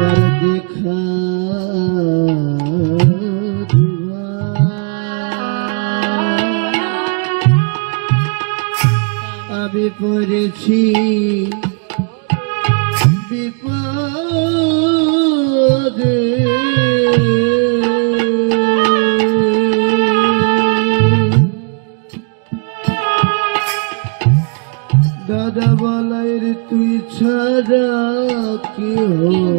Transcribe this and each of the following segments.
একবার দেখা আমি পড়েছি বিপদে দাদা বলাইর তুই ছাড়া কেউ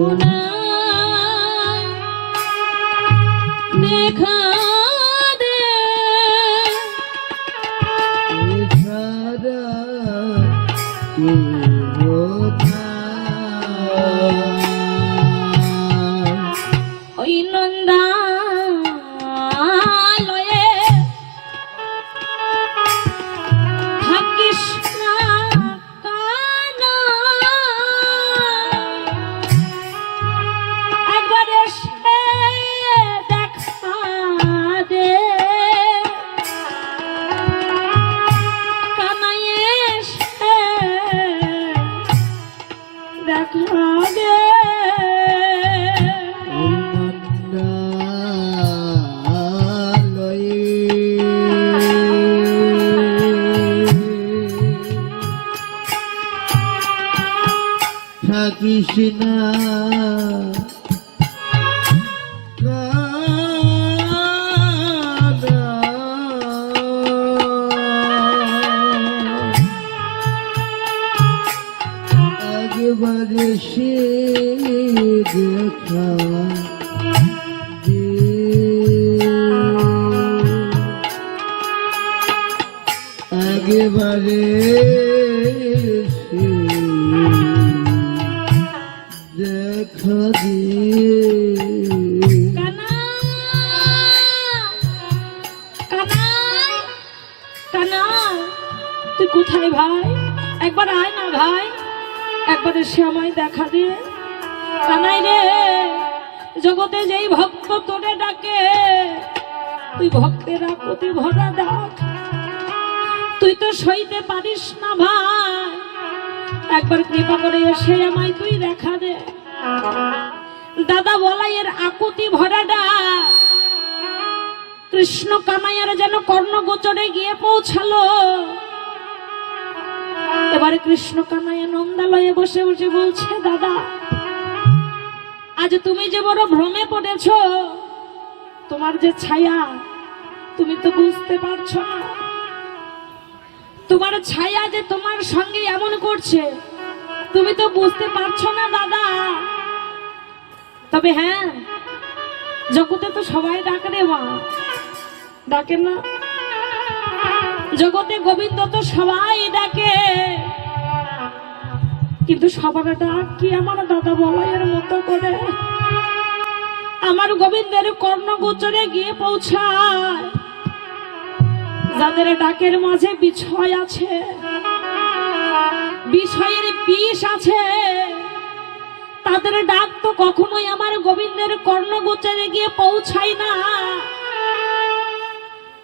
দেখা দে তুই ছাড়া কেউ ওই নন্দালয়ে থাকিস না কানা একবার এসে দেখা দে কানাই এসে দেখা দে থাকিস না আগেবারে সে দেখা দে আগেবারে দেখা দিয়ে তুই কোথায় ভাই? একবার আয় না ভাই, একবার এসে আমায় দেখা দে। কানাই রে, জগতে যেই ভক্ত তোরে ডাকে তুই ভক্তের আকুতি ভরা ডাক, তুই তো সইতে পারিস না ভাই, একবার কৃপা করে এসে আমায় তুই দেখা দে। দাদা বলাইয়ের আকুতি ভরা ডাক কৃষ্ণ কানাইয়ের যেন কর্ণগোচরে গিয়ে পৌঁছালো। এবারে কৃষ্ণ কানাইয়া নন্দালয়ে বসে বসে বলছে, দাদা আজ তুমি যে বড় ভ্রমে পড়েছ, তোমার যে ছায়া তুমি তো বুঝতে পারছো না, তোমার ছায়া যে তোমার সঙ্গে এমন করছে তুমি তো বুঝতে পারছো না দাদা। তবে হ্যাঁ, জগতে তো সবাই ডাকে রে মা, ডাকে না? জগতে গোবিন্দ তো সবাই ডাকে, কিন্তু সবার ডাক কি আমার দাদা বলাইয়ের মতো করে আমার গোবিন্দের কর্ণগোচরে গিয়ে পৌঁছায়? যাদের ডাকের মাঝে বিষয় আছে, বিষয়ের বিষ আছে, তাদের ডাক তো কখনোই আমার গোবিন্দের কর্ণগোচরে গিয়ে পৌঁছায় না।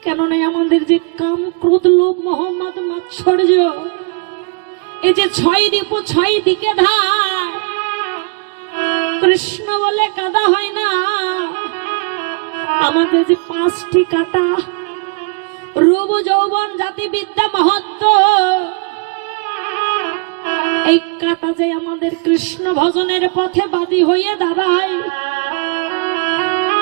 কেননা আমাদের যে কাম, ক্রোধ, লোভ, মোহ, মদ, মাৎসর্য, এই যে 6 রিপু 6 দিকে ধার, কৃষ্ণ বলে কাদা হয় না। আমাদের যে 5টি কাটা, রূপ, যৌবন, জাতি, বিদ্যা, মহত্ব, এই কাটা যে আমাদের কৃষ্ণ ভজনের পথে বাদী হয়ে দাঁড়ায়,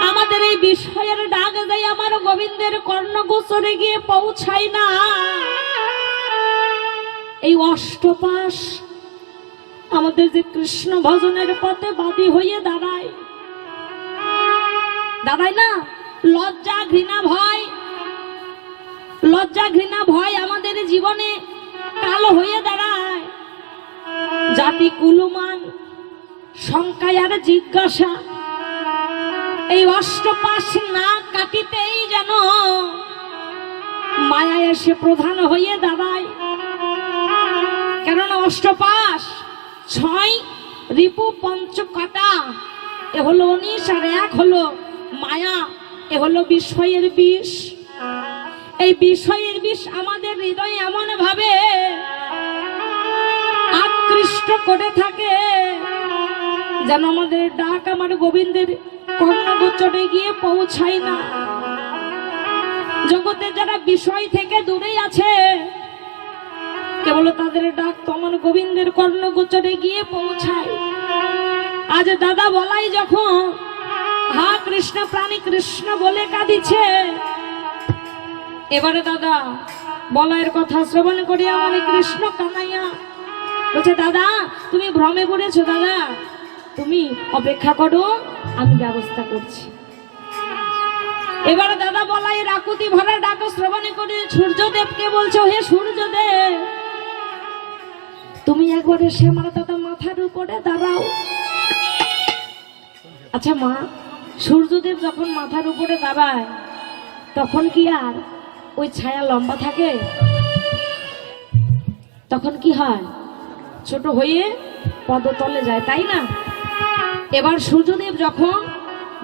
আমাদের এই বিষয়ের ডাক যায় আমার গোবিন্দের কর্ণগোচরে গিয়ে পৌঁছায় না। এই অষ্টপাশ আমাদের যে কৃষ্ণ ভজনের পথে বাদী হয়ে দাঁড়ায়, দাঁড়ায় না? লজ্জা, ঘৃণা, ভয়, লজ্জা, ঘৃণা, ভয় আমাদের জীবনে কালো হয়ে দাঁড়ায়। জাতি, কুলমান, শঙ্কায় আর জিজ্ঞাসা, এই অষ্টপাশ না কাটিতেই যেন মায়া এসে প্রধান হয়ে দাঁড়ায়। কেননা অষ্টপাশ 6 রিপু 5 কাটা, এ হলো 19, আর 1 হলো মায়া, এ হলো বিষয়ের বিষ। এই বিষয়ের বিষ আমাদের হৃদয়ে এমন ভাবে আকৃষ্ট করে থাকে যেন আমাদের ডাক আমার গোবিন্দের কর্ণগোচরে গিয়ে পৌঁছায় না। জগতে যারা বিষয় থেকে দূরেই আছে, কেবল তাদের ডাক তো আমার গোবিন্দের কর্ণগোচরে গিয়ে পৌঁছায়। আজ দাদা বলাই যখন হা কৃষ্ণ প্রাণী কৃষ্ণ বলে কাঁদিছে, এবারে দাদা বলাইয়ের কথা শ্রবণ করিয়া আমার কৃষ্ণ কানাইয়া বলছে, দাদা তুমি ভ্রমে পড়েছো, দাদা তুমি অপেক্ষা করো, আমি ব্যবস্থা করছি। এবারে দাদা বলাইয়ের আকুতি ভরা ডাক শ্রবণ করে সূর্যদেবকে বলছো, হে সূর্যদেব তুমি একবার এসে আমার দাদা মাথার উপরে দাঁড়াও। আচ্ছা মা, সূর্যদেব যখন মাথার উপরে দাঁড়ায় তখন কি আর ওই ছায়া লম্বা থাকে? তখন কি হয়? ছোট হয়ে পদতলে যায়, তাই না? এবার সূর্যদেব যখন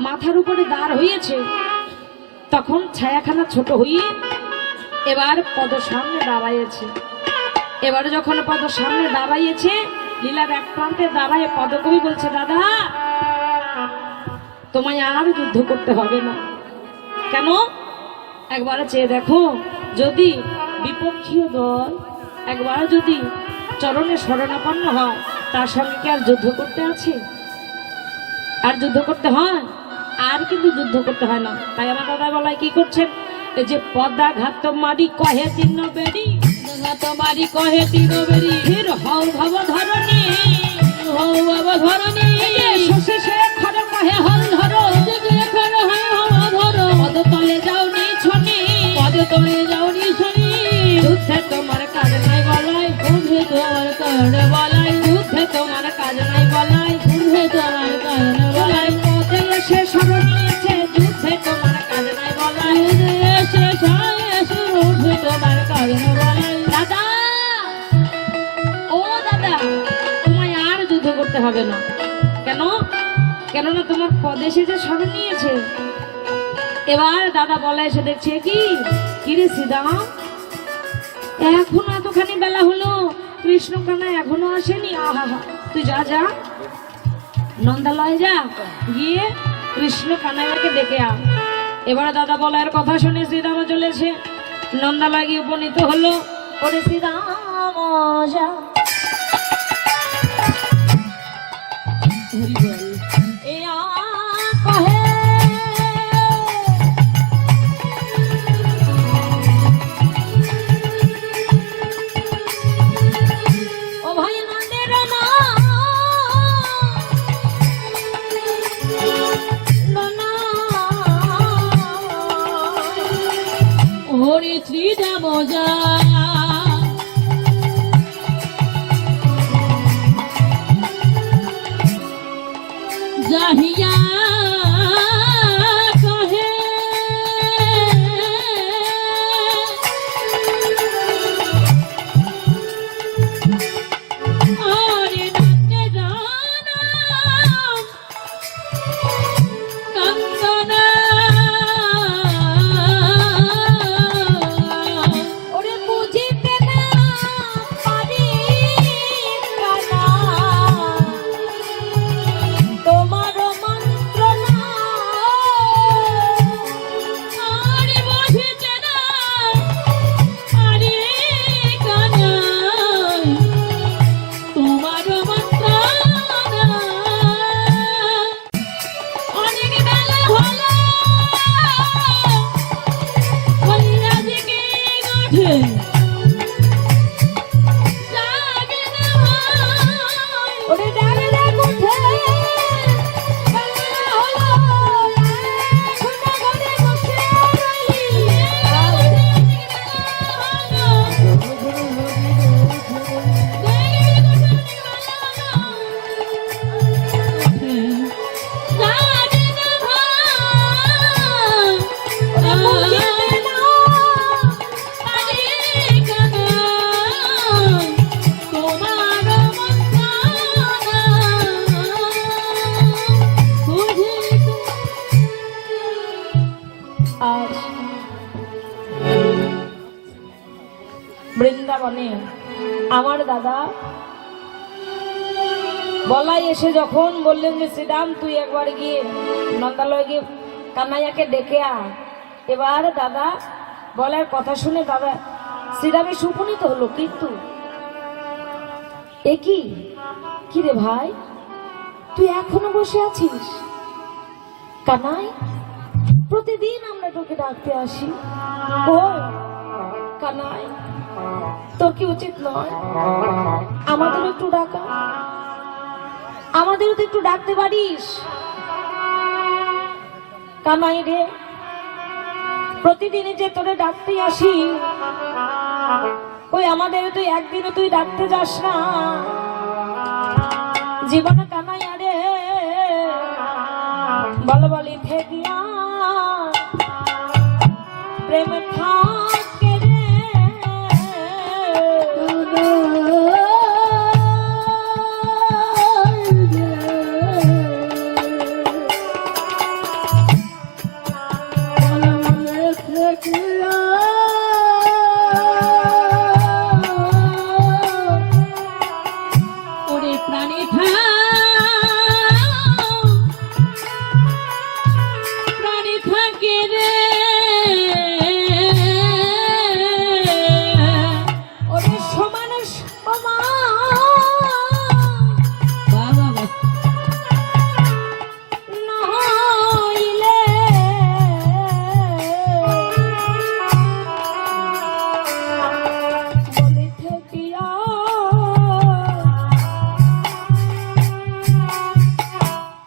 মাথার উপরে দাঁড় হয়েছে তখন ছায়াখানা ছোট হয়ে এবার পদ সামনে দাঁড়াইছে। এবার যখন পদ সামনে দাঁড়াইছে, লীলার এক প্রান্তে দাঁড়ায় পদকবি বলছে, দাদা তোমায় আর যুদ্ধ করতে হবে না। কেন? একবার চেয়ে দেখো, যদি বিপক্ষীয় দল একবার যদি চরণে শরণাপন্ন হয়, তার সঙ্গে কি আর যুদ্ধ করতে আছে? আর যুদ্ধ করতে হয়? আর কিন্তু যুদ্ধ করতে হয় না। তাই আমার দাদা বলাই কি করছেন, এই যে পদা ঘাত মারি কহে তিন বেড়ি, ঘাত মারি কহে তিন বেড়ি, ফির হও ভব ধরণী, হও ভব ধরণী, শশী শেখর কহে হল ধরো, শেখর হয় হল ধরো, পদ তলে যাও নি ছনি, পদ তলে যাও নি ছনি, যুদ্ধে তোমার কাজ নাই বলাই, যুদ্ধে তোমার কাজ বলাই, যুদ্ধে তোমার কাজ নাই বলাই, যুদ্ধে তোমার কাজ নাই বলাই, পদে এসে শরণ নিয়েছে, যুদ্ধে তোমার কাজ নাই বলাই, এসে যুদ্ধে তোমার কাজ নাই বলাই। দাদা, ও দাদা, তোমায় আর যুদ্ধ করতে হবে না। কেন? কেননা তোমার পদে এসে শরণ নিয়েছে। এবার দাদা বলা এসে দেখছে, কি কিরে সীতা, এখনো এতখানি বেলা হলো, কৃষ্ণ কানা এখনো আসেনি। আহা, তুই যা যা নন্দালয় যা, গিয়ে কৃষ্ণ কানাইয়াকে ডেকে আ। এবার দাদা বলার কথা শুনে শ্রীরাম চলেছে, নন্দালয় গিয়ে উপনীত হলো। ওরে শ্রীরাম যা, এ আ কহে, ওরে শ্রীরাম যা, যাহিয়া কহে, ওরে ডাকে জানা কান্দনা, ওরে বুঝিতে না পারি কানা, তোমার মন্ত্রণা, আরে বুঝিতে না পারি কানা, তোমার মন্ত্রণা, অনেক বেলা হলো কলিরাজকে গাঁঠে, লাগে না ভাই, ওরে ডালে উঠে বেলা হলো, এখনো ঘরে বসে রইলি, লাগে না ভাই, ওরে বুঝিতে না পারি কানা, তোমার মন্ত্রণা, বুঝিতে। আজ বৃন্দাবনে আমার দাদা বলাই এসে যখন বললেন যে শ্রীরাম তুই একবার গিয়ে নন্দালয় গিয়ে কানাইয়াকে ডেকে আয়, এবার দাদা বলার কথা শুনে দাদা শ্রীরামের সুপনীত হলো। কিন্তু এ কি রে ভাই, তুই এখনো বসে আছিস? কানাই, প্রতিদিন আমরা তোকে ডাকতে আসি, কই কানাই তোর কি উচিত নয় আমাদেরও একটু ডাকা? আমাদেরও তো একটু ডাকতে পারিস। কানাই রে, প্রতিদিনই যে তোরে ডাকতে আসি, ওই আমাদের তুই একদিনও তুই ডাকতে যাস না। জীবনে কানাই আরে বল বলি থেকিয়া প্রেম থাকে রে। ওরে প্রাণী প্রাণী থাকে রে, ওরে সমান সমান নইলে বলি থেকিয়া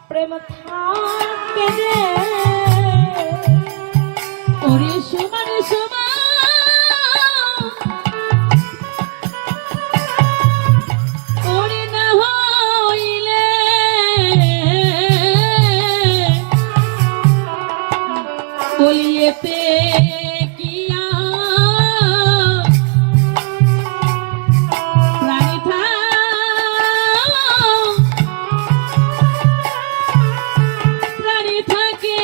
প্রেম থাকে রে। ওরে সমান সমান ওরে না হইলে বলিয়েতে কিয়া প্রাণী প্রাণী থাকে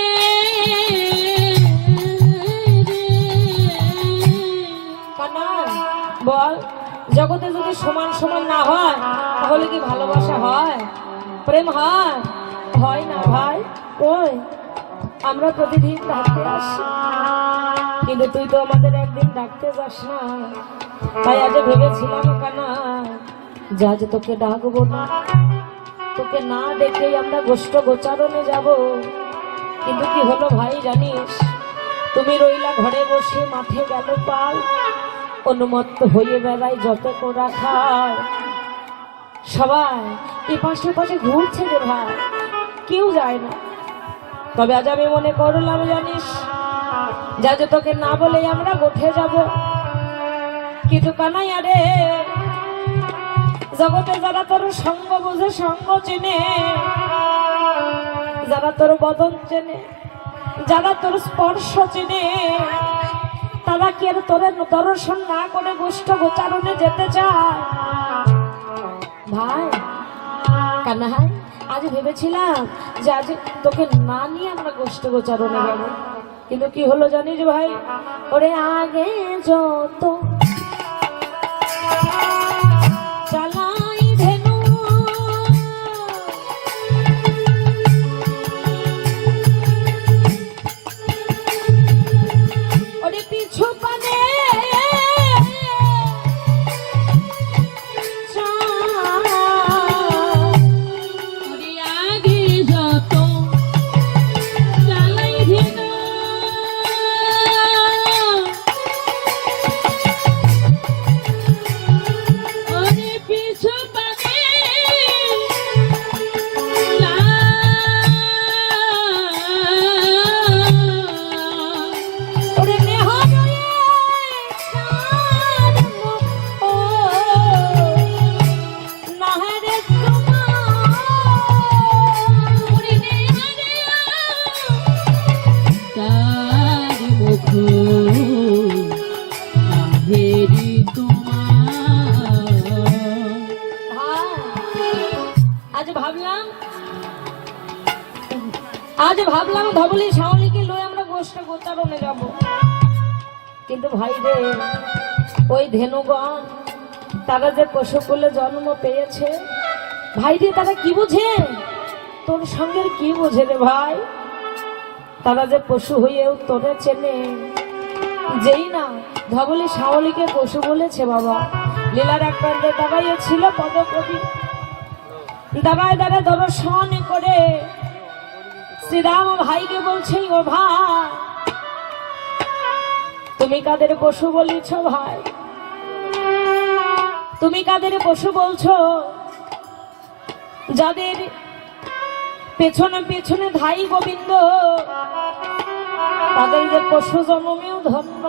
বল, জগতে যদি সমান সমান না হয় তাহলে কি ভালোবাসা হয়, প্রেম হয়? হয় না ভাই। ওই আমরা প্রতিদিন ডাকতে আসি, কিন্তু তুই তো আমাদের একদিন ডাকতে যাস না। তাই আজ ভেবেছিলাম কানা যে আজ তোকে ডাকবো না, তোকে না ডেকেই আমরা গোষ্ঠ গোচারণে যাব। কিন্তু কি হলো ভাই জানিস, তুমি রইলা ঘরে বসে, মাঠে গেল পাল, অনুমত্ত হয়ে বেড়াই যত কোরা খায়। সবাই এ পাশে পাশে ঘুরছে রে ভাই, কেউ যায় না। তবে আজ আমি মনে করলাম জানিস, যা যে তোকে না বলেই আমরা গোঠে যাব। কিন্তু কানাইয়া রে, জগতে যারা তোর সঙ্গ বুঝে, সঙ্গ চেনে, যারা তোর বদন চেনে, যারা তোর স্পর্শ চেনে, তারা কি আর তোর দর্শন না করে গোষ্ঠ গোচারণে যেতে চায়? ভাই কানাই, আজ ভেবেছিলাম যে আজ তোকে না নিয়ে আমরা গোষ্ঠ গোচারণে যাবো, কিন্তু কি হলো জানিস ভাই, ওরে আগে যত চালাই ধেনু, ওরে পিছু পানে আজ ভাবলাম ধবলি শাওলিকে লয়ে আমরা গোষ্ঠ গোচারণে যাব, কিন্তু ভাই রে, ওই ধেনুগণ তারা যে পশুকুলে জন্ম পেয়েছে, ভাই রে, তারা কি বোঝে? তোর সঙ্গের কি বোঝে রে ভাই? তারা যে পশু হয়েও তোরে চেনে। যেই না ধবলি শাওলিকে পশু বলেছে বাবা, লীলার এক প্রান্তে দাঁড়াইয়ে ছিল পদকবি, দাঁড়ায় দাঁড়ায় দর্শন করে শ্রীরাম ভাইকে বলছে, ও ভাই তুমি কাদের পশু বলিছ? ভাই তুমি কাদের পশু বলছো? যাদের পেছনে পেছনে ধাই গোবিন্দ, তাদের যে পশু জন্মেও ধন্য।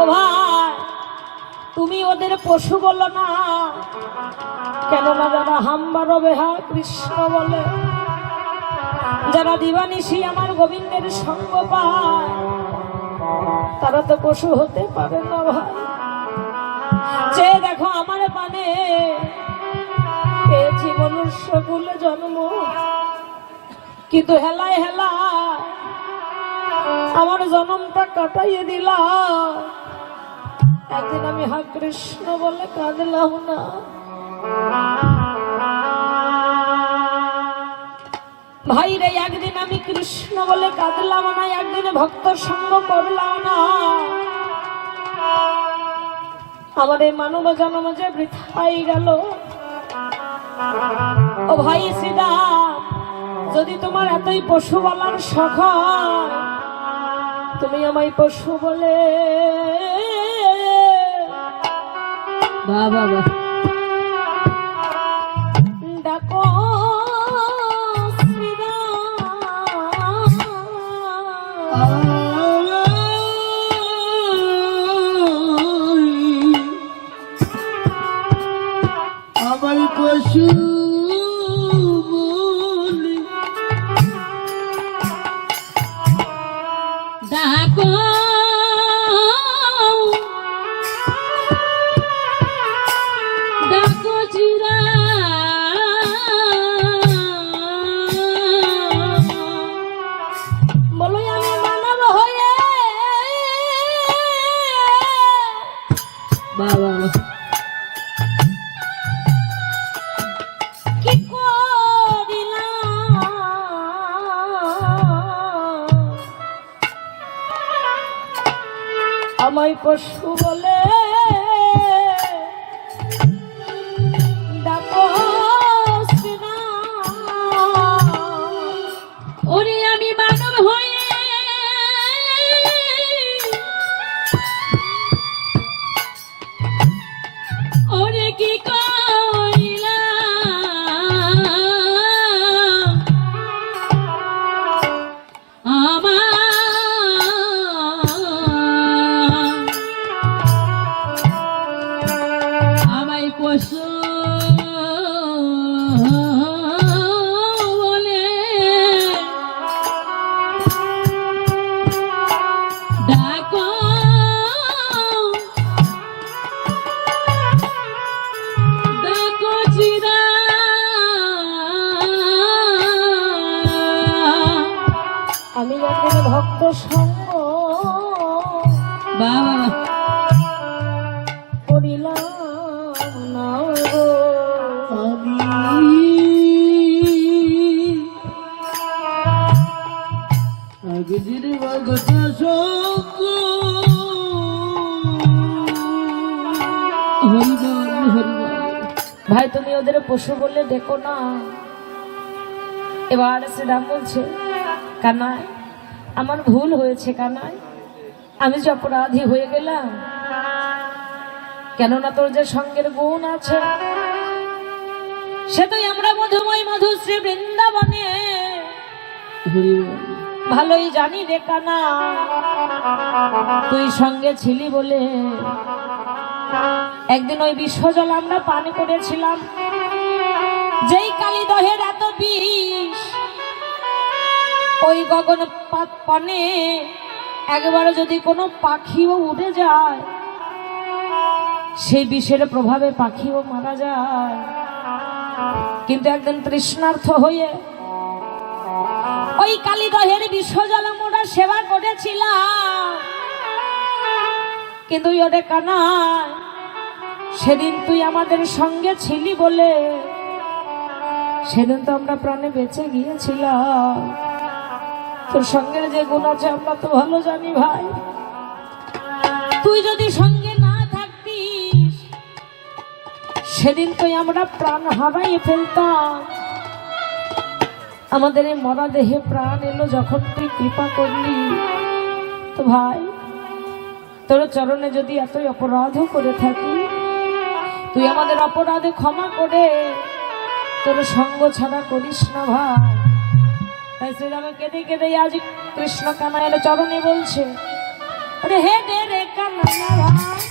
ও ভাই তুমি ওদের পশু বলো না, কেননা যারা হাম্বার বেহা কৃষ্ণ বলে, যারা দিবানিশি আমার গোবিন্দের সঙ্গ পায়, তারা তো পশু হতে পারে না ভাই। চেয়ে দেখো আমার পানে পেয়েছি মনুষ্য কুলে জন্ম, কিন্তু হেলায় হেলায় আমার জন্মটা কাটাইয়ে দিলা। একদিন আমি হা কৃষ্ণ বলে কাঁদলাম না। ভাই রে, একদিন আমি কৃষ্ণ বলে কাঁদলাম না, একদিন ভক্ত সঙ্গ করলাম না। আমার এই মানব জন্ম যে বৃথাই গেল। ও ভাই সীতা, যদি তোমার এতই পশু বলার শখ, তুমি আমায় পশু বলে বাবা ডাকো আমার পশু বলি ডাকো ডাকো চিরা, বলো আমি মানব হয়ে বাবা কি করিলাম? আমায় পশু বলে ডাকো শ্রীরাম। ওরে আমি মানব হয়ে ওরে কি করিলাম? আমায় পশু বলে ডাকো ডাকো চিরা। আমি যখন ভক্ত সঙ্গ বাবা করিলাম না গো। আমি আগের ভগত সঙ্গ হরিবল হরিবল। ভাই তুমি ওদের পশু বলে দেখো না। এবার শ্রীরাম বলছে, কানাই আমার ভুল হয়েছে কানাই, আমি যে অপরাধী হয়ে গেলাম। কেননা তোর যে সঙ্গের গুণ আছে, সে তো আমরা মধুময় মধুশ্রী বৃন্দাবনে হরিবল ভালোই জানি রে কানা। তুই সঙ্গে ছিলি বলে একদিন ওই বিশ্বজল আমরা পান করেছিলাম, যেই কালীদহের এত বিষ, ওই গগন পানে একবার যদি কোনো পাখিও উড়ে যায়, সেই বিষের প্রভাবে পাখিও মারা যায়। কিন্তু একদিন তৃষ্ণার্থ হয়ে ওই কালীদহের বিশ্বজল আমরা সেবা করেছিলাম, কিন্তু ওরে কানাই সেদিন তুই আমাদের সঙ্গে ছিলি বলে সেদিন তো আমরা প্রাণে বেঁচে গিয়েছিলাম। তোর সঙ্গে যে গুণ আছে আমরা তো ভালো জানি ভাই। তুই যদি সঙ্গে না থাকতিস সেদিন তুই আমরা প্রাণ হারাই ফেলতাম। আমাদের এই মরা দেহে প্রাণ এলো যখন তুই কৃপা করলি। তো ভাই তোর চরণে যদি এতই অপরাধ করে থাকি, তুই আমাদের অপরাধে ক্ষমা করে তোর সঙ্গ ছাড়া করিস না ভাই। তাই শ্রীরামে কেঁদে কেঁদে আজ কৃষ্ণ কানাইয়ের চরণে বলছে, আরে হে দে রে কানাইয়া ভাই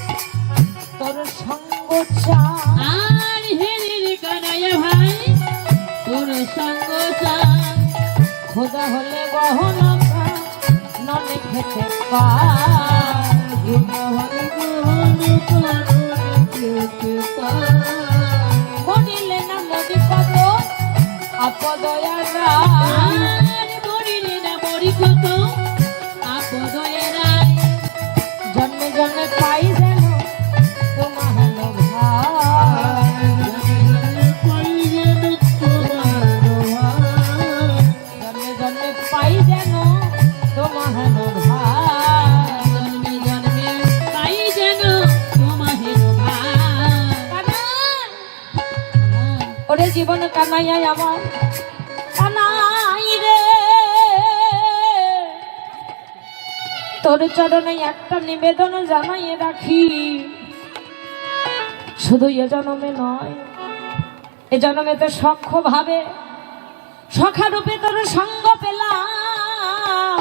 তোর সঙ্গ চাই। আর হে রে কানাইয়া ভাই তোর সঙ্গ চাই। খোদা হলে বহন ননে খেতে পায়, খোদা হলে বহন খেতে পায়। মরিলে না মরি কত আপদয়ারা, মরিলে না মরি কত আপদয়েরা। জন্মে জন্মে পাই যেন তোমার হলো ভাই, জন্মে জন্মে পাই যেন তোমার হলো ভাই। জন্মে জন্মে পাই যেন তোমার ভাই। ওরে জীবন কানাইয়া আমার কানাই রে, তোর চরণে একটা নিবেদন জানাই রাখি। শুধু এ জন্মে নয়, এ জন্মে তো সখ্য ভাবে সখা রূপে তোর সঙ্গ পেলাম।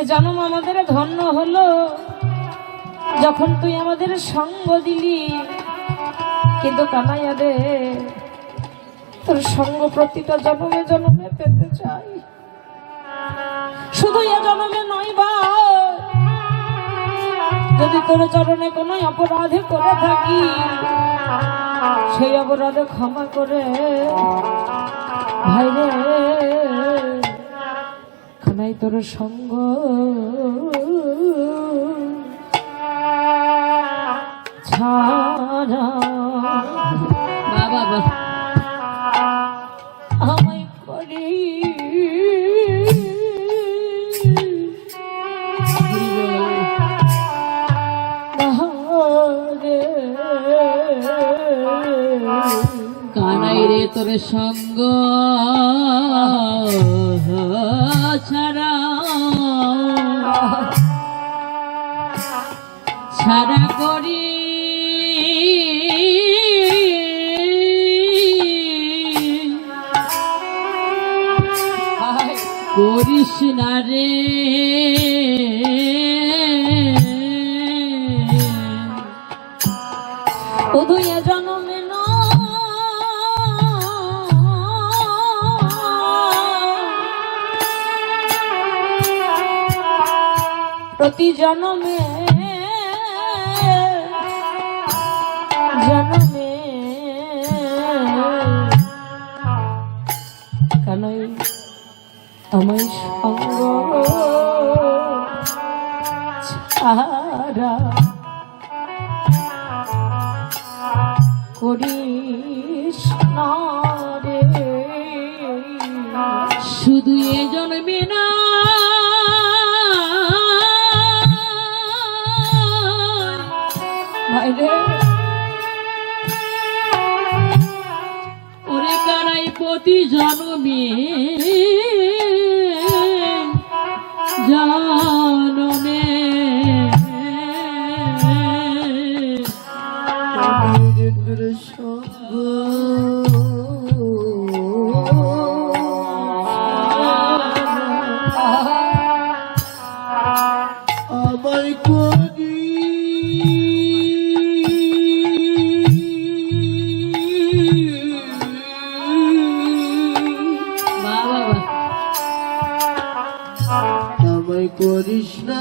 এ জন্ম আমাদের ধন্য হলো যখন তুই আমাদের সঙ্গ দিলি। কিন্তু কানাইয়া রে তোর সঙ্গ প্রতিটা জন্মে জন্মে পেতে চাই। শুধু এ জন্মে নয় ভাই, যদি তোর চরণে কোনো অপরাধে করে থাকি সেই অপরাধে ক্ষমা করে ভাই রে কানাই তোর সঙ্গ ছাড়া বাবা বাবা আমায় করি কানাই রে তোর সঙ্গ ছাড়া ছাড়া করি করিস না রে শুধু এ জন্মে প্রতি জন্মে জন্মে কানাই আমায় সঙ্গ ছাড়া করিস না রে। শুধু এ জন্মে না ভাই রে ওরে কানাই প্রতি জন্মে জন্মে আমায় করি বাবা আমায় করিস না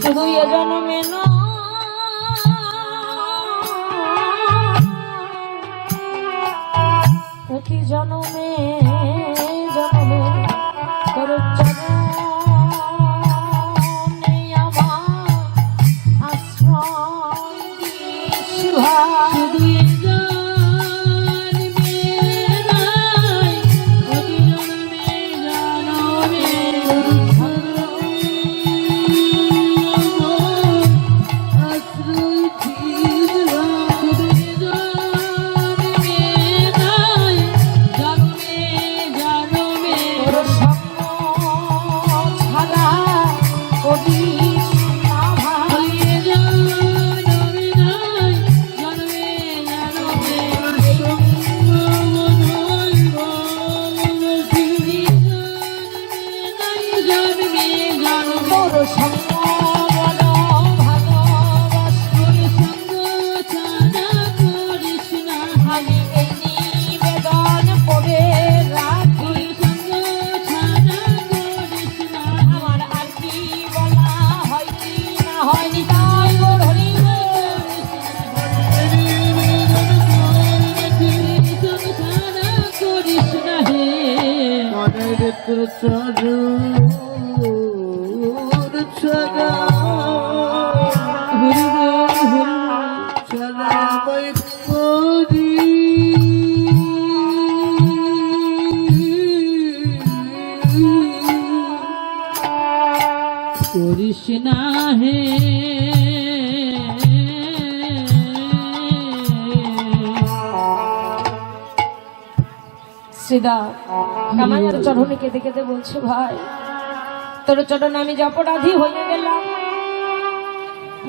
শুধু এ জন্মে না সঙ্গ বড় ভালোবাসি, তোর সঙ্গ ছাড়া করিস না আমি এই নিবেদন করে রাখি। তোর সঙ্গ ছাড়া করিস না আমার আর কি বলা হয় কি না হয়নি তাই গৌর হরি বল। তোর ছাড়া করিস না হে মনের তোর চরণ ছাড়া হরি বল হরি ছাড়া আমায় করি করিস না হে শ্রীদা কানাইয়ের চরণে কেঁদে কেঁদে বলছে, ভাই তোর চরণে আমি যে অপরাধী হয়ে গেলাম,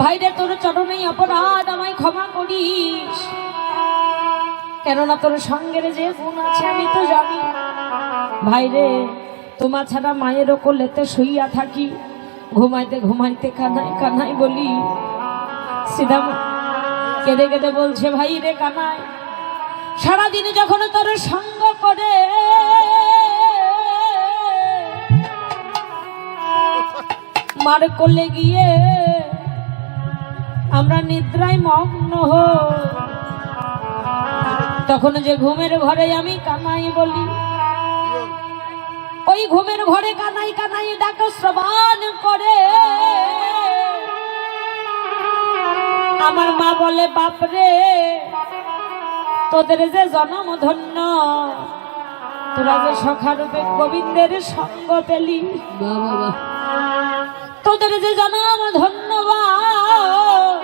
ভাই রে তোর চরণেই অপরাধ, আমায় ক্ষমা করিস। কেননা তোর সঙ্গের যে গুণ আছে আমি তো জানি। ভাই রে তোমার ছাড়া মায়েরও কোলেতে শুইয়া থাকি, ঘুমাইতে ঘুমাইতে কানাই কানাই বলি। সিধা কেঁদে কেঁদে বলছে, ভাই রে কানাই সারাদিন যখন তোর সঙ্গ করে মার কোলে গিয়ে আমরা নিদ্রায় মগ্ন হই, তখন যে ঘুমের ঘরে আমি কানাই বলি, ওই ঘুমের ঘরে কানাই কানাই ডাক শ্রবণ করে আমার মা বলে, বাপরে তোদের যে জনম ধন্য, তোরা যে সখা রূপে গোবিন্দের সঙ্গ পেলি, বাবা বাবা তোদের যে জনম ধন্যবাদ।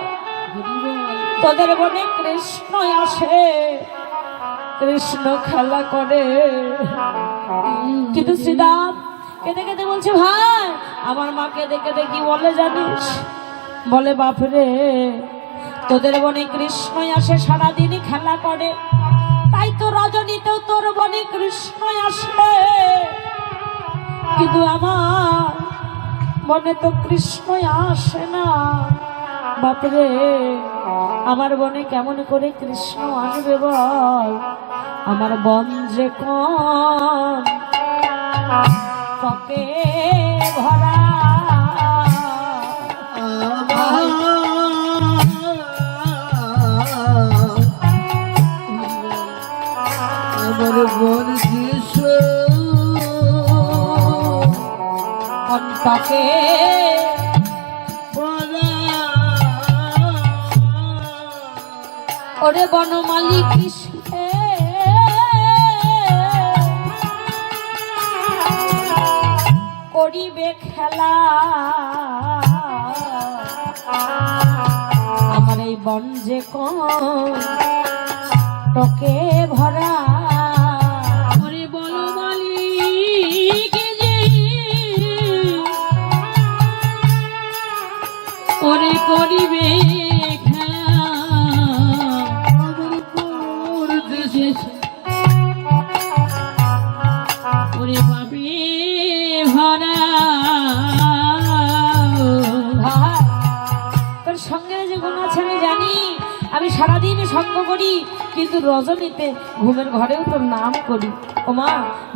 তোদের বনে কৃষ্ণ আসে, কৃষ্ণ খেলা করে। কিন্তু শ্রীদাম কেঁদে কেঁদে বলছে, ভাই আমার মা কেঁদে কেঁদে কি বলে জানিস? বলে, বাপরে তোদের বনে কৃষ্ণ আসে, সারাদিন খেলা করে, তাই তো রজনীতেও তোর বনে কৃষ্ণ আসে, কিন্তু আমার বনে তো কৃষ্ণ আসে না। বাপরে আমার বনে কেমন করে কৃষ্ণ আসবে বল? আমার বন যে কোন পকে ভরা, আমার বন যিশু কণ্টকে ওরে বনমালী কৃষ্ণে করিবে খেলা, আমার এই বন যে কোন টকে ভরা। ওরে বলো মালিক যে ওরে করিবে খেলা, আমার বন যিশু ওরে পাপে ভরা। ভাই তোর সঙ্গে যে গুণ আছে আমি জানি, আমি সারাদিন সঙ্গ করি, কিন্তু রজনীতে ঘুমের ঘরেও তোর নাম করি। ও মা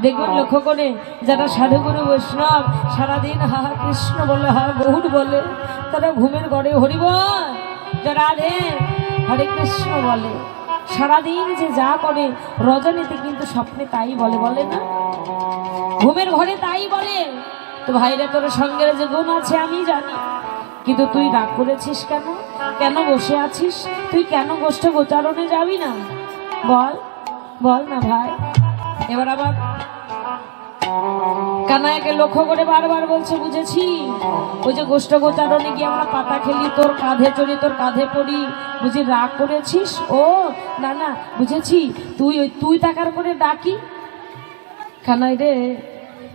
দেখবেন লক্ষ্য করে, যারা সাধুগুরু বৈষ্ণব সারাদিন হা হা কৃষ্ণ বলে, হা গৌর বলে, তারা ঘুমের ঘরে হরি বল, যারা রাধে হরে কৃষ্ণ বলে, সারাদিন যে যা করে রজনীতে কিন্তু স্বপ্নে তাই বলে, বলে না? ঘুমের ঘরে তাই বলে। তো ভাইরা তোর সঙ্গের যে গুণ আছে আমি জানি, কিন্তু তুই রাগ করেছিস কেন? কেন বসে আছিস? তুই কেন গোষ্ঠ গোচারণে যাবি না? বল বল না ভাই। এবার আবার কানাইকে লক্ষ্য করে বারবার বলছে, বুঝেছি ওই যে গোষ্ঠ গোচারণে গিয়ে আমরা পাতা খেলি, তোর কাঁধে চড়ি, তোর কাঁধে পড়ি, বুঝি রাগ করেছিস? ও না না বুঝেছি, তুই টাকার করে ডাকি। কানাই রে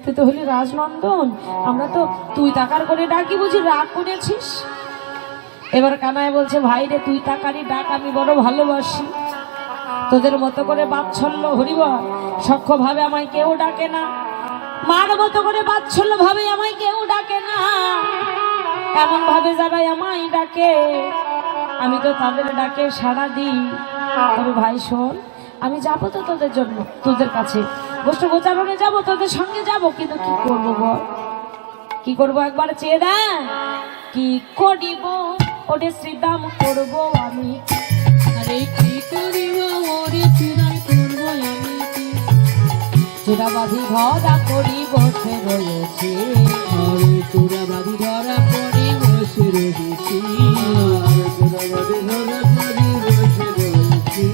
তুই তো হলি রাজনন্দন, আমরা তো তুই টাকার করে ডাকি, বুঝি রাগ করেছিস? এবার কানাই বলছে, ভাই রে তুই টাকারই ডাক, আমি বড় ভালোবাসি, তোদের মতো করে বাৎসল্য হরিবল সখ্য ভাবে আমায় কেউ ডাকে না, মার মতো করে বাৎসল্য ভাবে আমায় কেউ ডাকে না। এমন ভাবে যারা আমায় ডাকে আমি তো তাদের ডাকে সাড়া দিই। তবে ভাই শোন, আমি যাবো তো তোদের জন্য, তোদের কাছে গোষ্ঠ গোচারণে যাবো, তোদের সঙ্গে যাবো, কিন্তু কি করবো বল, কি করবো একবার চেয়ে দেয়, কি করিব ওরে শ্রীদাম করবো আমি, আরে কি করিব ওরে চূড়াই করব আমি কি? চূড়া বাঁধি ভরা করি বসে রয়েছি, আরে চূড়া বাঁধি ধরা পড়ে বসে রয়েছি, চূড়া বাঁধি ধরা পড়ে বসে রয়েছি,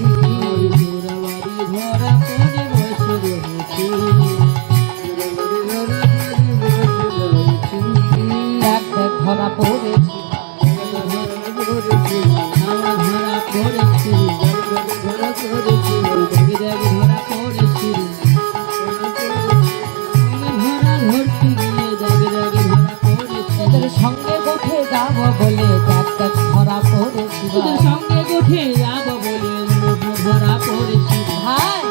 চূড়া বাঁধি ধরা পড়ে বসে রয়েছি, চূড়া বাঁধি ধরা পড়ে বসে রয়েছি, দেখ দেখ ধরা পড়েছি, আমরা ধরা পড়েছি, ধরা পড়েছি, দেখে দেখে ধরা পড়েছি, ধরা ধরতে গিয়ে দেখে দেখে ধরা পড়েছি, তোদের সঙ্গে গোঠে যাবো বলে দেখ দেখ ধরা পড়েছি। তোদের সঙ্গে গোঠে যাব বলে ধরা পড়েছি, ভাই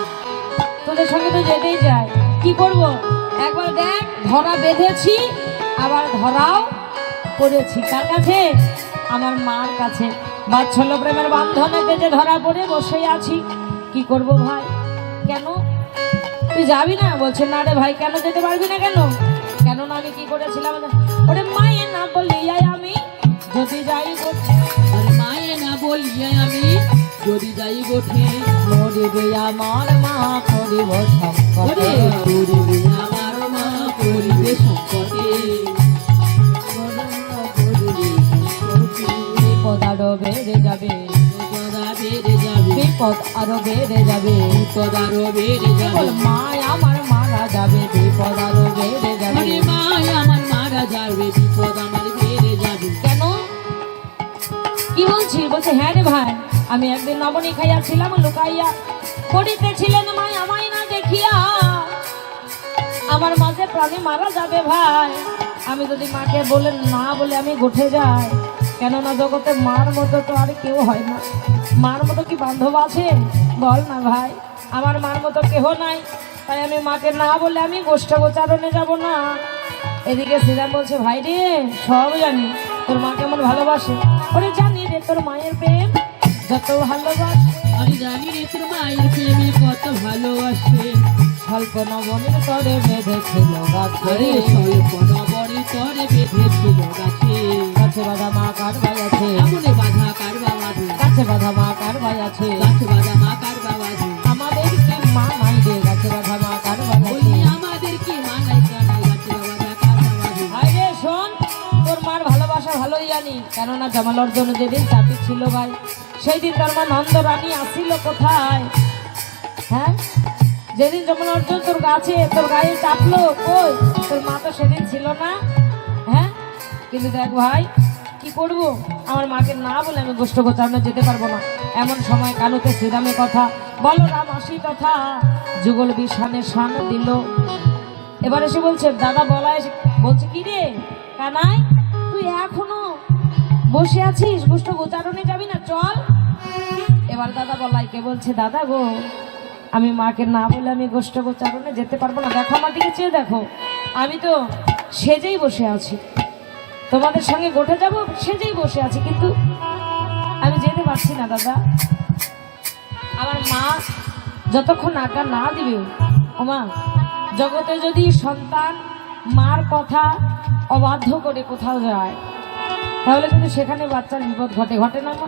তোদের সঙ্গে তো যেতেই যায়, কি করব, একবার দেখ ধরা বেঁধেছি আবার ধরাও পড়েছি, কার কাছে, আমার মার কাছে, বাৎসল্য প্রেমের বান্ধনে বেঁধে ধরা পড়ে বসেই আছি, কি করব ভাই। কেন তুই যাবি না? বলছে না রে ভাই, কেন যেতে পারবি না? কেন কেননা আমি কি করেছিলাম, ওরে মায়ের না বলিয়াই আমি যদি যাই গোঠে, আরে মায়ে না বলিয়া আমি যদি যাই গোঠে, মরিবে আমার মা করিব সংকটে, ওরে করিবে আমার মা করিবে সংকটে, বিপদ আরো বেড়ে যাবে, বিপদ বেড়ে যাবে, বিপদ আরো বেড়ে যাবে, বিপদ আরো বেড়ে যাবে, বল মা আমার মারা যাবে, বিপদ আরো বেড়ে যাবে। আরে মায় আমার মারা যাবে, বিপদ আমার বেড়ে যাবে, কেন কি বলছি? বলছে হ্যাঁ রে ভাই, আমি একদিন নবনী খাইয়াছিলাম লুকাইয়া, করিতেছিলেন মাই আমায় না দেখিয়া, আমার মাঝে প্রাণী মারা যাবে ভাই, আমি যদি মাকে বলে না বলে আমি গোঠে যাই, কেননা জগতে মার মতো তো আর কেউ হয় না, মার মতো কি বান্ধব আছে বল না ভাই, আমার মার মতো কেহ নাই, তাই আমি মাকে না বলে আমি গোষ্ঠ গোচারণে যাব না। এদিকে শ্রীরাম বলছে ভাই রে, সব জানি তোর মা কেমন ভালোবাসে, ওরে জানি রে তোর মায়ের প্রেম যত ভালোবাসে, আমি জানি রে তোর মায়ের প্রেমে কত ভালোবাসে, স্বল্প নবনীর তরে বেঁধেছিল গাছে, আরে স্বল্প নবরে তরে বেঁধেছিল গাছে, গাছে বাঁধা মা কার ভাই আছে, আমনে বাধা কার বাবাধে, গাছে বাঁধা মা কার ভাই আছে, গাছে বাধা মা কার বাবাধে, আমাদের কি মা নাই রে, গাছে বাঁধা মা কার ভাই ওই আছে। আমাদের কি মানাই কানাই গাছে বাধা কার বাবাধে, ভাই রে শোন, তোর মার ভালোবাসা ভালোই জানি, কেননা জামাল অর্জন যেদিন চাপি ছিল ভাই, সেই দিন তোর মা নন্দ রানী আসিল কোথায়, হ্যাঁ যেদিন যমুন অর্জুন তোর গাছে তোর গায়ে চাপলো, কই তোর মা তো সেদিন ছিল না, হ্যাঁ কিন্তু দেখ ভাই কি করব, আমার মাকে না বলে আমি গোষ্ঠ গোচারণে যেতে পারবো না। এমন সময় কানুতে শ্রীরামের কথা, বলো রাম আসি তথা, যুগল বিষানে শান দিল, এবার এসে বলছে দাদা বলা এসে বলছে কি রে কানাই, তুই এখনো বসে আছিস, গোষ্ঠ গোচারণে যাবি না, চল। এবার দাদা বলাইকে বলছে দাদা গো, আমি মাকে না বলে আমি গোষ্ঠ গোচারণে যেতে পারবো না, দেখো আমার দিকে চেয়ে দেখো, আমি তো সেজেই বসে আছি, তোমাদের সঙ্গে গোঠে যাব সেজেই বসে আছি, কিন্তু আমি যেতে পারছি না দাদা, আমার মা যতক্ষণ আজ্ঞা না দিবে, ও মা জগতে যদি সন্তান মার কথা অবাধ্য করে কোথাও যায়, তাহলে কিন্তু সেখানে বাচ্চার বিপদ ঘটে, ঘটে না মা?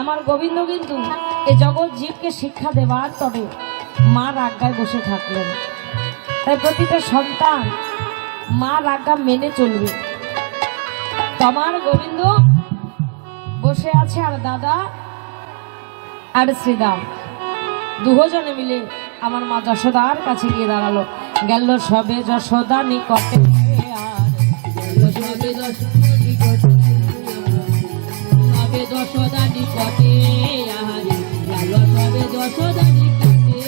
আমার গোবিন্দ কিন্তু এই জগৎ জীবকে শিক্ষা দেবার তবে মার আজ্ঞায় বসে থাকলেন, তাই প্রতিটা সন্তান মার আজ্ঞা মেনে চলবে। তোমার গোবিন্দ বসে আছে আর দাদা আর শ্রীরাম দুজনে মিলে আমার মা যশোদার কাছে গিয়ে দাঁড়ালো, গেল সবে যশোদা নিকটে, সবে যশোদা নিকটে, আহারে গেল সবে যশোদা নিকটে,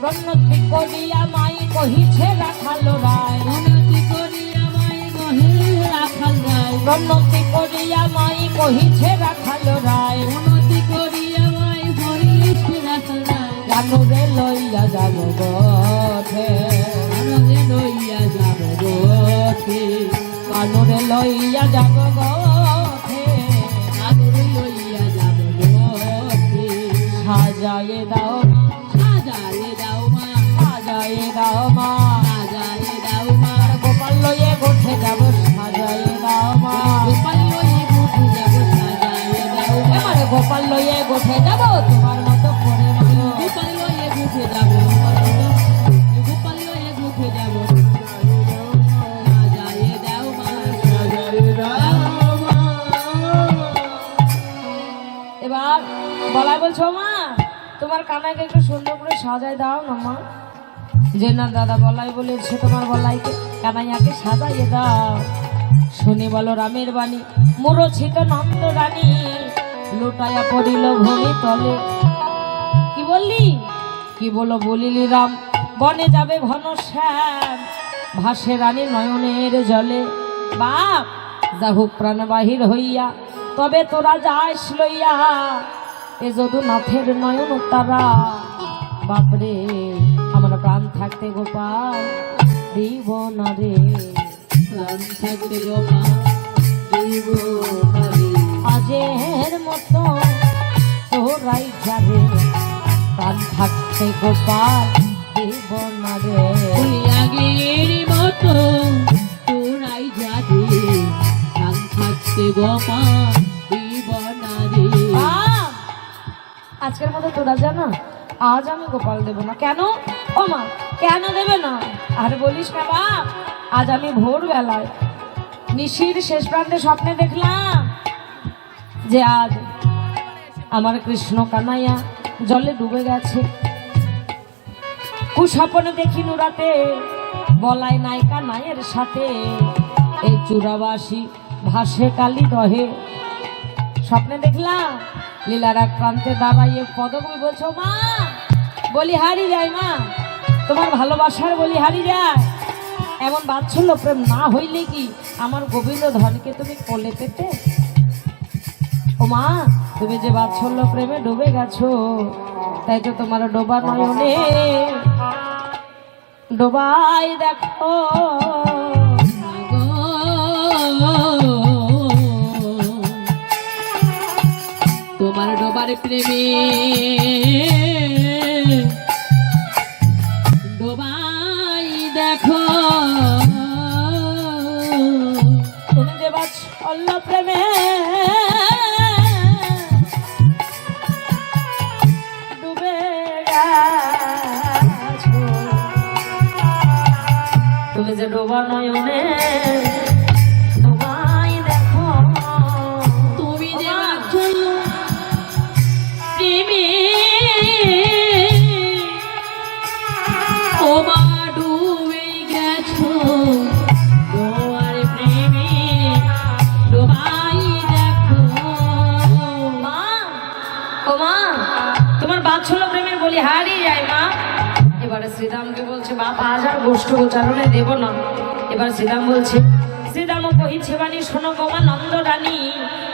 প্রণতি করিয়া মাই কহিছে রাখালো রায়, উন্নতি করিয়া মাই মহে রাখাল রায়, প্রণতি করিয়া মাই কহিছে রাখালো রায়, উন্নতি করিয়া মাই হরিছে রাখাল রায়, কানুরে লইয়া যাব গোঠে, আনন্দে লইয়া যাব গোঠে, কানুরে লইয়া যাব গথে কানুরে লইয়া যাব গথে সাজায়ে দাও সাজায়ে দাও মা সাজায়ে দাও মা সাজায়ে দাও মা গোপাল লইয়ে গোঠে যাব সাজায়ে দাও মা গোপাল লইয়ে গোঠে যাব সাজায়ে দাও মা এবারে গোপাল লইয়ে গোঠে যাব তোমার মতো করে মানো গোপাল লইয়ে গোঠে যাব গোপাল লইয়ে গোঠে যাব সাজায়ে দাও মা এবার বলাই বলছো মা তোমার কানাইকে একটু সুন্দর করে সাজায় দাও না মা যে না দাদা বলাই বলেছে তোমার বলাইকে কানাইয়াকে সাজাইয়ে দাও শুনি বলো রামের বাণী মুরছিত নন্দ রানী লুটাইয়া পড়িল ভূমি তলে কি বললি কি বলো বলিলি রাম বনে যাবে ঘন শ্যাম ভাসে রানী নয়নের জলে বাপ যা হোক প্রাণ বাহির হইয়া তবে তোরা যাস লইয়া এ যদুনাথের নয়ন তারা বাপরে আমার প্রাণ থাকতে গোপাল দিব না রে প্রাণ থাকতে গোপাল দিব না রে আজের মতো তোরাই যাবে প্রাণ থাকতে গোপাল দিব না রে ওই আগের মতো তোরাই যাবে প্রাণ থাকতে গোপাল দিব না রে বাপ, আজকের মতো তোরা জানা আজ আমি গোপাল দেব না কেন ও মা কেন দেবে না আর বলিস না বাপ আজ আমি ভোরবেলায় নিশির শেষ প্রান্তে স্বপ্নে দেখলাম যে আজ আমার কৃষ্ণ কানাইয়া জলে ডুবে গেছে কুস্বপ্নে দেখি নুরাতে বলাই নাই কানাইয়ের সাথে এই চূড়াবাসী ভাসে কালী দহে স্বপ্নে দেখলাম লীলার এক প্রান্তে দাঁড়াইয়ে পদকবি বলছো মা বলি হারি যায় মা তোমার ভালোবাসার বলি হারি যায় এমন বাৎসল্য প্রেম না হইলে কি আমার গোবিন্দ ধনকে তুমি কোলে পেতে ও মা তুমি যে বাৎসল্য প্রেমে ডুবে গেছো তাই তো তোমার ডোবা নয়নে ডোবাই দেখো তোমার ডোবার প্রেমে ডোবাই দেখো তুমি যে বাৎসল্য প্রেমে ডুবে গেছো তুমি যে ডোবা নয়নে ডোবাই দেখো তুমি যে বাৎসল্য প্রেমে ও মা ডুবে গেছো তোমার প্রেমে ডোবাই দেখো মা ও মা তোমার বাৎসল্য প্রেমের বলি হারিয়ে যায় মা এবারে শ্রীরামকে বলছে বাপ আজ আর গোষ্ঠ গোচারণে দেব না এবার শ্রীরাম বলছে শ্রীরাম কহিছে বাণী শোনো গো মা নন্দ রানী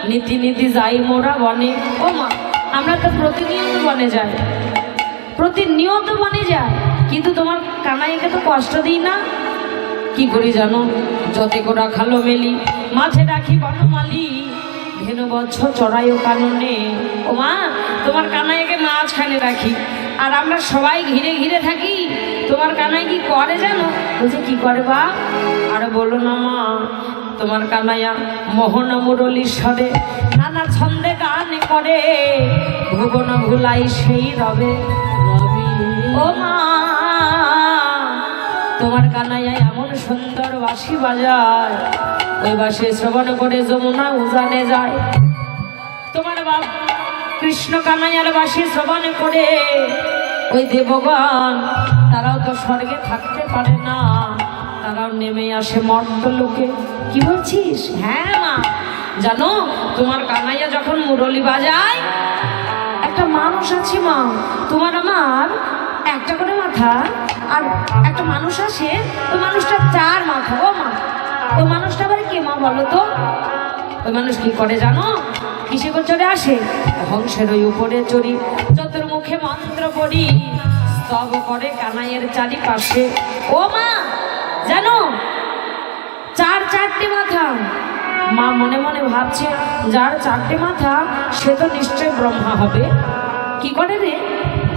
নীতি নীতি যাই মোরা বনে ও মা আমরা তো প্রতিনিয়ত বনে যাই প্রতিনিয়ত বনে যাই কিন্তু তোমার কানাইকে তো কষ্ট দিই না কি করি জানো যতে কোরা খালো মেলি মাঝে রাখি বনমালি ধেনু বচ্ছ চড়াইও কাননে ও মা তোমার কানাইকে মাঝখানে রাখি আর আমরা সবাই ঘিরে ঘিরে থাকি তোমার কানাই কি করে জানো বলছে কি করে বা আরে বলো না মা তোমার কানাইয়া মোহন মুরলীর স্বরে নানা ছন্দে গান করে ভুবন ভুলাই সেই রবে ও মা তোমার কানাইয়া এমন সুন্দর বাঁশি বাজায় ওই বাঁশি শ্রবণ করে যমুনা উজানে যায় তোমার বাপ কৃষ্ণ কানাইয়ার বাঁশি শ্রবণ করে ওই দেবগণ তারাও তো স্বর্গে থাকতে পারে না তারাও নেমে আসে মর্ত লোকে কি বলছিস হ্যাঁ মা জানো তোমার কানাইয়া যখন মুরলি বাজায় একটা মানুষ আছে মা তোমার আমার একটা করে মাথা আর একটা মানুষ আসে ওই মানুষটা চার মাথা ও মা ওই মানুষটা আবার কে মা বলো তো ওই মানুষ কি করে জানো কিসে করে চড়ে আসে হংসের ওই উপরে চড়ি চতুর্মুখে মন্ত্র পড়ি স্তব করে কানাইয়ের চারিপাশে ও মা জানো চারটে মাথা মা মনে মনে ভাবছে যার চারটে মাথা সে তো নিশ্চয় ব্রহ্মা হবে। কি করে রে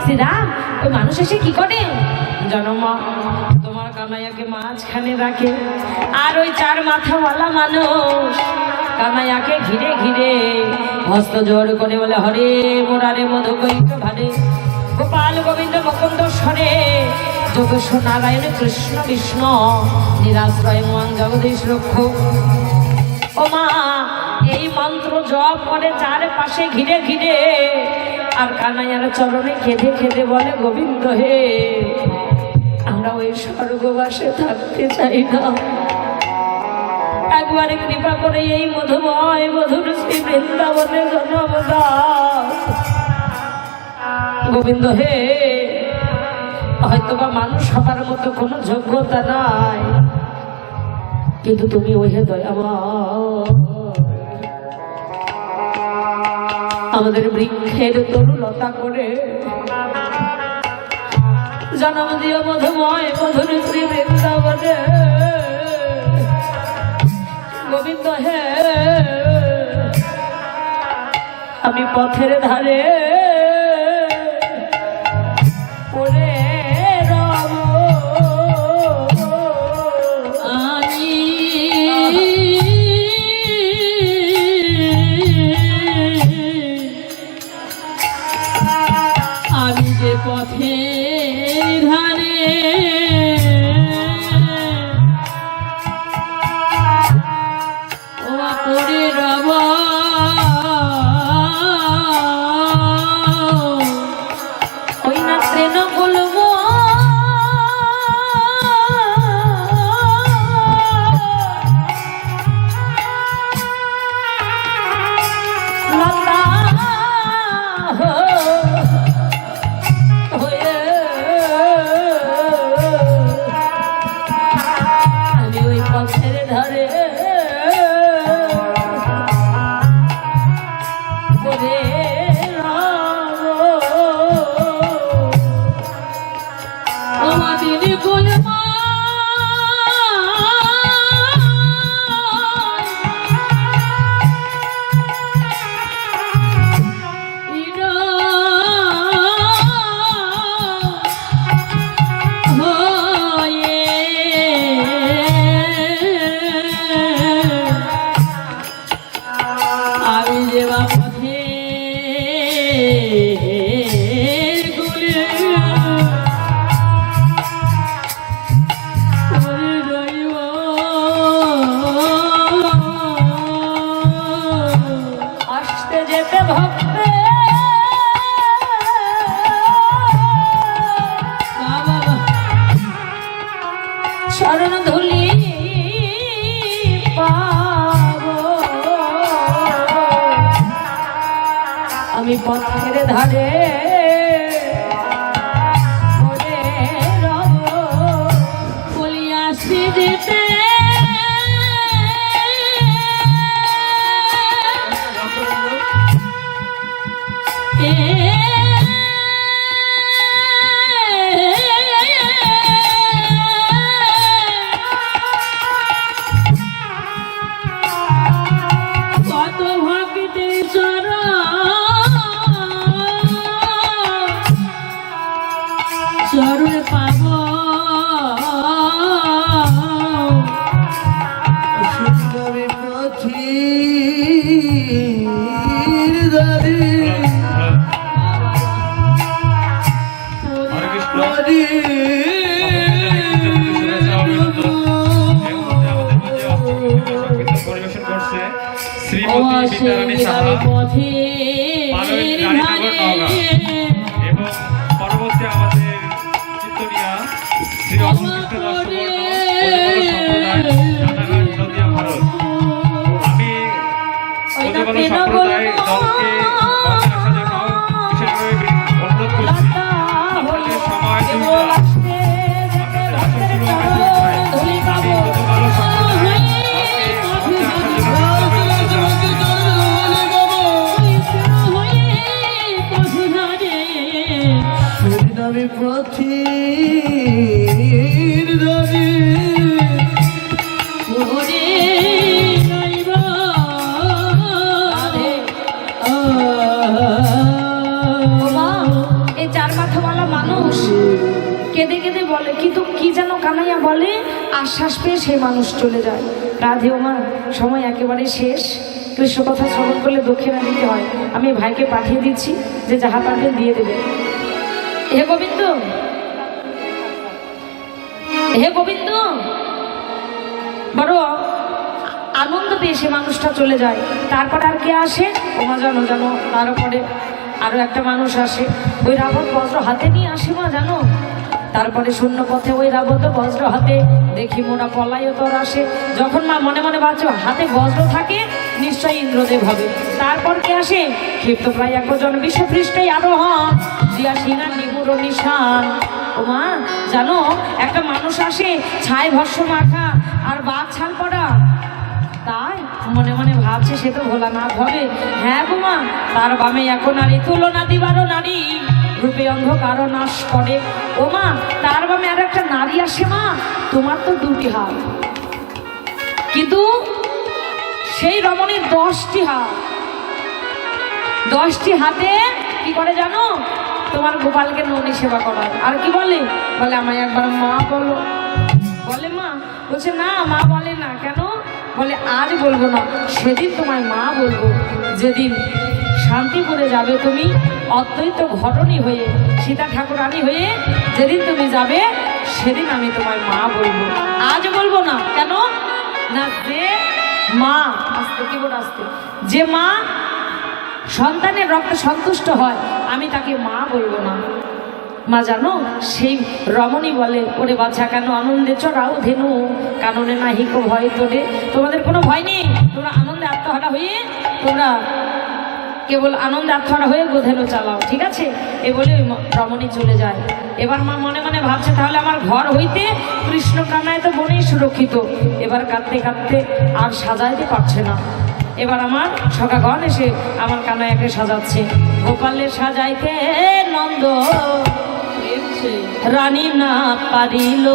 শ্রীরাম, ওই মানুষ এসে কি করে? জানো মা, তোমার কানাইয়াকে মাঝখানে রাখে, আর ওই চার মাথাওয়ালা মানুষ কানাইয়াকে ঘিরে ঘিরে হস্ত জোড় করে বলে হরে মোরারে মধুকৈক ভারে গোপাল গোবিন্দ মুকুন্দ স্বরে যোগেশ্বর নারায়ণ কৃষ্ণ বিষ্ণু নিরাশ্রয় মন জগদীশ রক্ষ। ও মা, এই মন্ত্র জপ করে চারপাশে ঘিরে ঘিরে, আর কানাইয়ার চরণে কেঁদে কেঁদে বলে গোবিন্দ হে, আমরা ওই স্বর্গবাসে থাকতে চাই না, একবারে কৃপা করে এই মধুময় মধুর শ্রী বৃন্দাবনে জন্ম দাও। গোবিন্দ হে, হয়তোবা মানুষ হবার মতো কোনো যোগ্যতা নাই, কিন্তু তুমি ওই হে দয়াময়, আমাদের বৃক্ষের তরুলতা করে জন্ম দিও মধুময় মধুর শ্রী বৃন্দাবনে। গোবিন্দ হে, আমি পথের ধারে পড়ে রব, আমি যে পথের ধারে ও পড়ে রব, ওই না ট্রেন বলব লতা হয়ে আমি ওই পথের ধারে পড়ে রব। আমাদের গোলমা আমি যেবা পথে গুলে রইব, আসতে যেতে ভক্তে বাবা শরণ ধুলি পাবো, আমি পথের ধারে পড়ে রব। বলি আসতে যেতে কত ভক্তের চরণ পাব, সুন্দরী পথির ধারে পড়ে পরিবেশন করছে ও শ্রীমতী বিদ্যারানী সাহা পথের ধারে এবং পরবর্তী আমাদের চিত্তনিয়া শ্রী অবশিষ্ট দর্শবর্ণ সম্প্রদায় রানাঘাট নদিয়া ভারত। আমি প্রতিবল সম্প্রদায় দলকে মঞ্চে আসার জন্য বিশেষভাবে অনুরোধ করছি। আপনাদের সময় দুইটা, আপনাদের আসন শুরু হবে দুইটায়। আমি প্রতিবল সম্প্রদায় দলকে মঞ্চে আসার জন্য সুন্দরী পথির ধারে ওরে রইব আশ্বাস পেয়ে সেই মানুষ চলে যায়। রাধে ওমা, সময় একেবারে শেষ। কৃষ্ণ কথা শ্রবণ করলে দক্ষিণা দিতে হয়। আমি ভাইকে পাঠিয়ে দিচ্ছি, যে যাহা পারবেন দিয়ে দেবে। হে গোবিন্দ, হে গোবিন্দ, বড় আনন্দ পেয়ে সে মানুষটা চলে যায়। তারপর আর কে আসে ওমা জানো? জানো তারপরে আরো একটা মানুষ আসে, ওই রাবণ বজ্র হাতে নিয়ে আসে মা, জানো? তারপরে শূন্য পথে ওই রাবণ বজ্র হাতে, দেখি মোরা পলায়ও তোর আসে। যখন মা মনে মনে ভাবছো হাতে বজ্র থাকে, নিশ্চয়ই ইন্দ্রদেব হবে। তারপর কে আসে? ক্ষিপ্ত প্রায় একজন বিশ্বপৃষ্ঠে আরোহণ, দিয়া সিংহার নিমুড় নিশান। ও মা জানো, একটা মানুষ আসে ছায় ভস্য মাখা আর বাঘ ছাল পড়া। তাই মনে মনে ভাবছে সে তো ভোলানাথ হবে। হ্যাঁ গো মা, তার বামে এখন নারী তুলনা দিবারও নারী, রূপে অন্ধকার নাশ করে। ও মা, তার বামে আর একটা নারী আসে মা, তোমার তো দুটি হাত, কিন্তু সেই রমণীর 10টি হাত। 10টি হাতে কি করে জানো? তোমার গোপালকে ননী সেবা করায়। আর কি বলে? বলে আমায় একবার মা বলো। বলে মা? বলছে না, মা বলে না। কেন? বলে আজ বলবো না, সেদিন তোমায় মা বলবো, যেদিন শান্তিপুরে যাবে তুমি অদ্বৈত ঘটনী হয়ে, সীতা ঠাকুরানী হয়ে যেদিন তুমি যাবে, সেদিন আমি তোমায় মা বলবো। আজ বলবো না। কেন না? যে মা, আস্তে কি বল, আস্তে, যে মা সন্তানের রক্তে সন্তুষ্ট হয়, আমি তাকে মা বলবো না। মা জানো, সেই রমণী বলে, ওরে বাচ্চা কেন আনন্দে চড়াও ধেনু, কাননে না হিকো ভয় তোরে। তোমাদের কোনো ভয় নেই, তোমরা আনন্দে আত্মহারা হয়ে, তোমরা কেবল আনন্দে আত্মহারা হয়ে গোধেনু চালাও, ঠিক আছে? এ বলে রমণী চলে যায়। এবার মা মনে মনে ভাবছে, তাহলে আমার ঘর হইতে কৃষ্ণ কানায় তো বনেই সুরক্ষিত। এবার কাঁদতে কাঁদতে আর সাজাইতে পারছে না। এবার আমার সখাগণ এসে আমার কানায়াকে সাজাচ্ছে। গোপালে সাজাইতে নন্দ রানী না পারিল,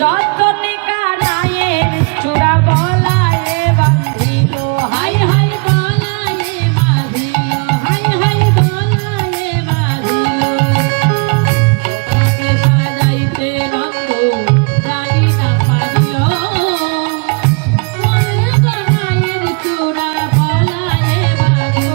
যতনে কানায়ের চূড়া বলায় বাঁধিল। হাই হাই বলায় বাঁধিল, হাই হাই বলায় বাঁধিল। গোপালকে সাজাইতে নন্দ রানী না পারিল, কানায়ের চূড়া বলায় বাঁধিল।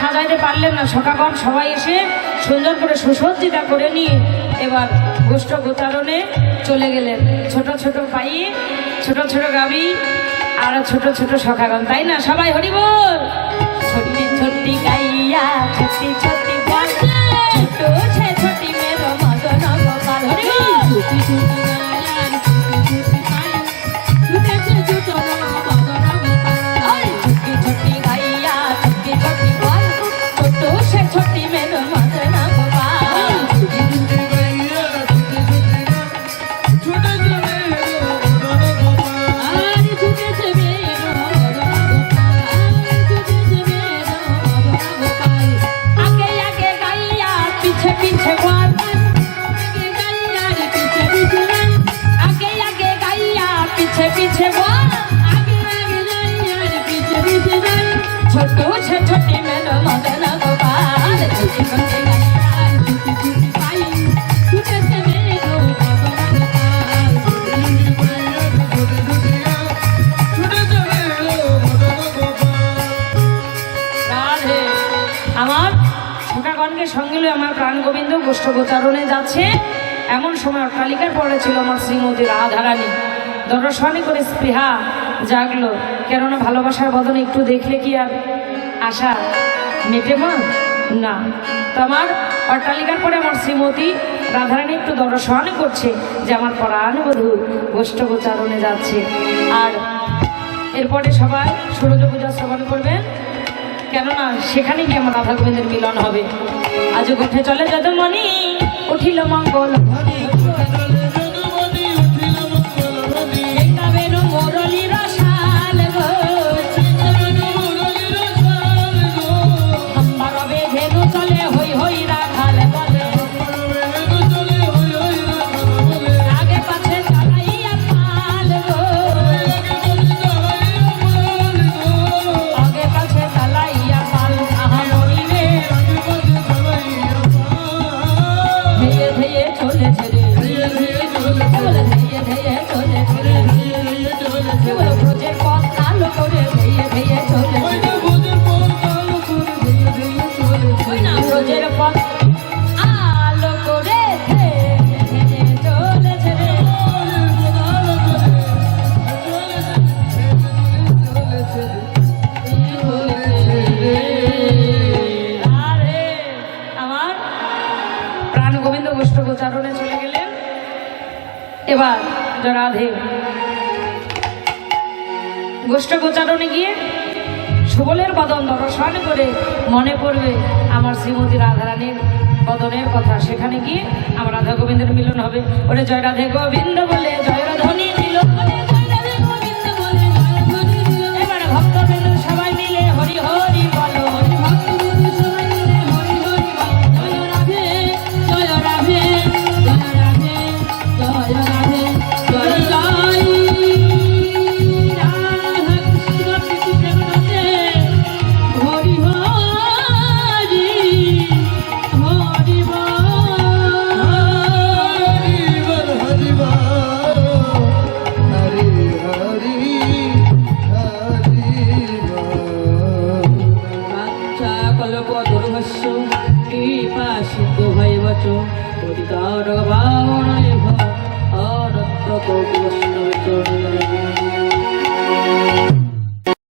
সাজাইতে পারলেন না, সখাগণ সবাই এসে সুন্দর করে সুসজ্জিতা করে নিয়ে এবার গোষ্ঠ গোচারণে চলে গেলেন। ছোট ছোট পায়ে, ছোট ছোট গাবি আর ছোট ছোট সখাগণ, তাই না? সবাই হরি বল। ছোটি ছোটি গাইয়া ছোটি ছোটি বাজা, ছোট ছে ছোটি মেরো মদন গোপাল। হরি বল। ছোটি ছোটি গাইয়া ছোটি ছোটি পায়ে, ছোটে ছে ছোট মদন গোপাল। ছোটি ছোটি গাইয়া ছোটি ছোটি পায়ে, ছোট ছে ছোটি মেরো মদন গোপাল। ছোটি ছোটি গাইয়া ছোটি ছোটি পায়ে, ছোটে ছে মেরো মদন গোপাল। আর ছোটে ছে মেরো মদন গোপাল, ছোটে ছে মেরো মদন গোপাল। আগে গোবিন্দ গোষ্ঠগোচারণে যাচ্ছে, এমন সময় অট্টালিকার পরে ছিল আমার শ্রীমতী রাধারানী। দর্শনে করে স্পৃহা জাগলো, কেননা ভালোবাসার বদনে একটু দেখলে কি আর আশা মেটে মা? না। তো আমার অট্টালিকার পরে আমার শ্রীমতী রাধারানী একটু দর্শন করছে যে আমার পরাণবধূ গোষ্ঠগোচারণে যাচ্ছে। আর এরপরে সবাই ষোড়শ পূজা শ্রবণ করবেন, কেননা সেখানে গিয়ে আমার রাধা গোবিন্দের মিলন হবে। আজ উঠে চলে যদুমণি, উঠিল মঙ্গল ধ্বনি। গাবেনু মুরলীর শাল গো, আমার বেধেনু চলে হই হই রাখাল বলে। আগে পাছে চালাইয়া পাল গো, আগে পাছে চালাইয়া পাল। আহা মরিবে ধেয়ে ধেয়ে চলেছে রে, বলে ধেয়ে ধেয়ে চলেছে রে, বলে ব্রজের পথ আলো করে ধেয়ে ধেয়ে চলেছে। ওই না ব্রজের পথ আলো করে ধেয়ে ধেয়ে চলেছে রে। আরে আমার প্রাণ গোবিন্দ গোষ্ঠগোচারণে চলে গেলেন। এবার রাধে গোষ্ঠগোচারণে গিয়ে সুবলের বদন দর্শন করে মনে পড়বে আমার শ্রীমতী রাধারানীর বদনের কথা। সেখানে গিয়ে আমার রাধা গোবিন্দের মিলন হবে। ওরে জয় রাধে গোবিন্দ বলে জয় রাধনী দিল, এবার ভক্তবৃন্দ সবাই মিলে হরি হরি বলো। জয় রাধে জয় রাধে জয় রাধে জয় রাধে জয় জয় রাধা কৃষ্ণ কৃষ্ণ রাধে হরি হরি হরি কল্পদুর্ভস্য কৃপা সিন্ধু ভৈবচ পতিতার ভাবনায় অনন্ত কোটি বৈষ্ণব চরণে